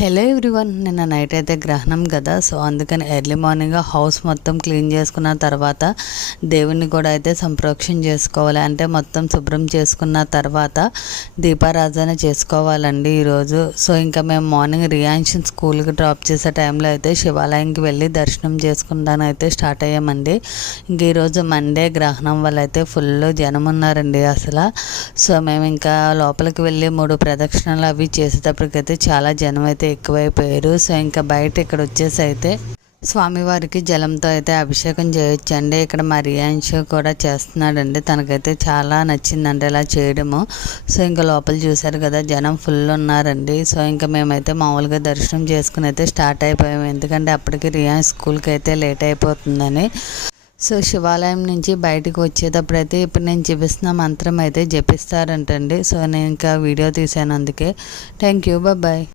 Hello everyone, నిన్న night అయితే గ్రహణం కదా. సో అందుకని ఎర్లీ మార్నింగ్ హౌస్ మొత్తం క్లీన్ చేసుకున్న తర్వాత దేవుణ్ణి కూడా అయితే సంప్రోక్షణ చేసుకోవాలి. అంటే మొత్తం శుభ్రం చేసుకున్న తర్వాత దీపారాధన చేసుకోవాలండి ఈరోజు. సో ఇంకా మేము మార్నింగ్ రియాన్షన్ స్కూల్కి డ్రాప్ చేసే టైంలో అయితే శివాలయంకి వెళ్ళి దర్శనం చేసుకుంటాను అయితే స్టార్ట్ అయ్యామండి. ఇంక ఈరోజు మండే గ్రహణం వల్ల అయితే ఫుల్ జనం ఉన్నారండి అసలు. సో మేము ఇంకా లోపలికి వెళ్ళి 3 ప్రదక్షిణలు అవి చేసేటప్పటికైతే చాలా జనం అయితే ఎక్కువైపోయారు. సో ఇంకా బయట ఇక్కడ వచ్చేసి అయితే స్వామివారికి జలంతో అయితే అభిషేకం చేయొచ్చండి. ఇక్కడ మా రియాన్ష్ కూడా చేస్తున్నాడండి, తనకైతే చాలా నచ్చిందండి ఇలా చేయడము. సో ఇంకా లోపల చూశారు కదా, జనం ఫుల్ ఉన్నారండి. సో ఇంకా మేమైతే మామూలుగా దర్శనం చేసుకుని అయితే స్టార్ట్ అయిపోయాము, ఎందుకంటే అప్పటికి రియాన్స్ స్కూల్కి అయితే లేట్ అయిపోతుందని. సో శివాలయం నుంచి బయటకు వచ్చేటప్పుడు అయితే ఇప్పుడు నేను చూపిస్తున్న మంత్రం అయితే జపిస్తారంటండి. సో నేను ఇంకా వీడియో తీసాను అందుకే. Thank you, bye.